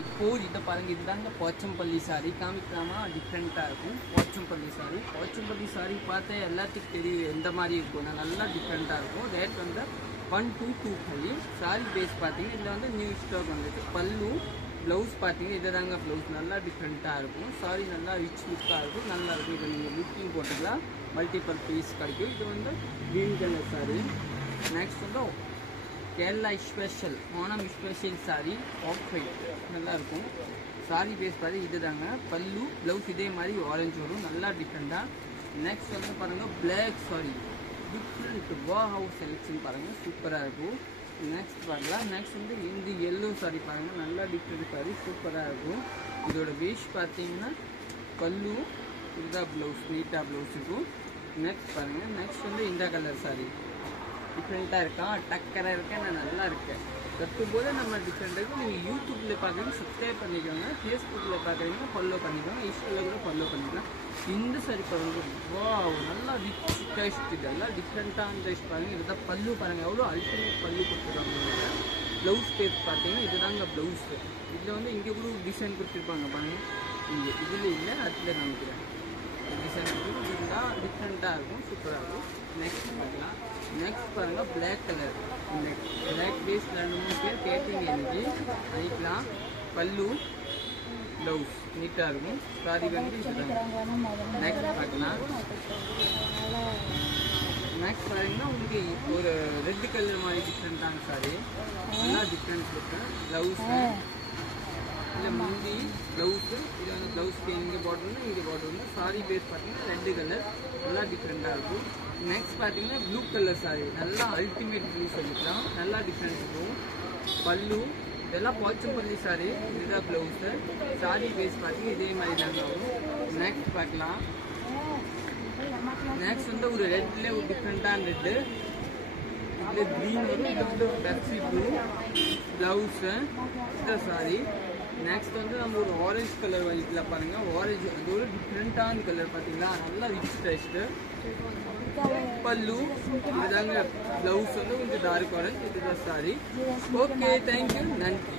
இப்போ இதை பாருங்க, இதுதாங்க போச்சம்பள்ளி சாரி. காமிக்கலாமா? டிஃப்ரெண்ட்டாக இருக்கும் போச்சம்பள்ளி சாரி. போச்சம்பள்ளி சாரி பார்த்தா எல்லாத்துக்கும் தெரியும் எந்த மாதிரி இருக்கும். நல்லா டிஃப்ரெண்ட்டாக இருக்கும். ரேட் வந்து 1225. சாரி பேஸ் பார்த்தீங்கன்னா இதில் வந்து நியூ ஸ்டாக் வந்துருக்கு. பல்லு ப்ளவுஸ் பார்த்தீங்கன்னா இதை தாங்க ப்ளவுஸ். நல்லா டிஃப்ரெண்ட்டாக இருக்கும். சாரி நல்லா ரிச் லுக்காக இருக்கும். நல்லா இருக்கும். இப்போ நீங்கள் லுக்கிங் போட்டுக்கலாம். மல்டிபிள் பீஸ் கிடைக்கும். இது வந்து க்ரீன் கலர் சாரி. நெக்ஸ்ட் வந்து Kerala special Onam special sari of white. நல்லாயிருக்கும். சாரி பேஸ் பார்த்து இது தாங்க. பல்லு ப்ளவுஸ் இதே மாதிரி ஆரஞ்சு வரும். நல்லா டிஃப்ரெண்ட்டாக. நெக்ஸ்ட் வந்து பாருங்கள் பிளாக் சாரி. டிஃப்ரெண்ட் வா ஹவுஸ் செலெக்ஷன் பாருங்கள், சூப்பராக இருக்கும். நெக்ஸ்ட் பார்க்கலாம். நெக்ஸ்ட் வந்து இந்த எல்லோ சாரி பாருங்கள், நல்லா டிஃப்ரெண்ட் சாரி, சூப்பராக இருக்கும். இதோட வேஸ்ட் பார்த்தீங்கன்னா பல்லு இதுதான் ப்ளவுஸ், நீட்டாக ப்ளவுஸ் இருக்கும். நெக்ஸ்ட் பாருங்கள். நெக்ஸ்ட் வந்து இந்த கலர் சாரி டிஃப்ரெண்ட்டாக இருக்கா, டக்கராக இருக்கேன், நான் நல்லா இருக்கேன். கட்டும்போது நம்ம டிஃப்ரெண்ட் இருக்கும். நீங்கள் யூடியூப்பில் பார்க்குறீங்க சப்ஸ்கிரைப் பண்ணிக்கோங்க, ஃபேஸ்புக்கில் பார்க்குறீங்கன்னா ஃபாலோ பண்ணிக்கோங்க, இன்ஸ்டாவில் கூட ஃபாலோ பண்ணிக்கலாம். இந்த சாரி பாருங்க, வா நல்லா ரிச் டேஸ்ட். இதெல்லாம் டிஃப்ரெண்ட்டான டேஸ்ட் பாருங்கள். இதுதான் பல்லு பாருங்கள், எவ்வளோ அல்டிமேட் பல்லு கொடுத்துருக்காங்க. ப்ளவுஸ் பேஸ் பார்த்தீங்கன்னா இதுதாங்க ப்ளவுஸு. இதில் வந்து இங்கே கூட டிசைன் கொடுத்துருப்பாங்க பாருங்கள். இங்கே இதில் இல்லை, அதில் காமிக்கிறேன். டிசைன் இருந்தால் டிஃப்ரெண்ட்டாக இருக்கும், சூப்பராக இருக்கும். நெக்ஸ்ட் பார்க்கலாம். நெக்ஸ்ட் பாருங்கள் பிளாக் கலர். இந்த பிளாக் பேஸ் 2-3 பேர் கேட்டிங்க எனக்கு பண்ணிக்கலாம். பல்லு ப்ளவுஸ் நீட்டாக இருக்கும். சாரி வந்து நெக்ஸ்ட் பார்க்கலாம். நெக்ஸ்ட் பாருங்கன்னா உங்களுக்கு ஒரு ரெட் கலர் மாதிரி டிஃப்ரெண்ட்டான சாரி. நல்லா டிஃப்ரெண்ட் இருக்கு. ப்ளவுஸு இல்லை முந்தி ப்ளவுஸு. இது வந்து ப்ளவுஸ்க்கு இங்கே பாட்டில்னா இங்கே பாட்டில்னா. சாரி பேஸ் பார்த்தீங்கன்னா ரெட் கலர், நல்லா டிஃப்ரெண்ட்டாக இருக்கும். நெக்ஸ்ட் பார்த்தீங்கன்னா ப்ளூ கலர் சாரி. நல்லா அல்டிமேட் ப்ளூ சொல்லிக்கலாம். நல்லா டிஃப்ரெண்ட் இருக்கும். பல்லு இதெல்லாம் போச்சம்பள்ளி சாரி. இதுதான் ப்ளவுஸு. சாரி பேஸ் பார்த்தீங்கன்னா இதே மாதிரி தாங்க வரும். நெக்ஸ்ட் பார்க்கலாம். நெக்ஸ்ட் வந்து ஒரு ரெட்லேயே ஒரு டிஃப்ரெண்ட்டான ரெட்டு. இதில் க்ரீன் வரும். இது வந்து பெப்சி ப்ளூ ப்ளவுஸு. இந்த சாரி. நெக்ஸ்ட் வந்து நம்ம ஒரு ஆரஞ்சு கலர் வாங்கிக்கல பாருங்கள். ஆரஞ்சு அது ஒரு டிஃப்ரெண்ட்டான கலர் பார்த்தீங்களா, நல்லா ரிச் டேஸ்ட்டு. பல்லு இதுதாங்க. ப்ளவுஸ் வந்து கொஞ்சம் டார்க் ஆரஞ்சு. இதுதான் சாரி. ஓகே, தேங்க்யூ, நன்றி.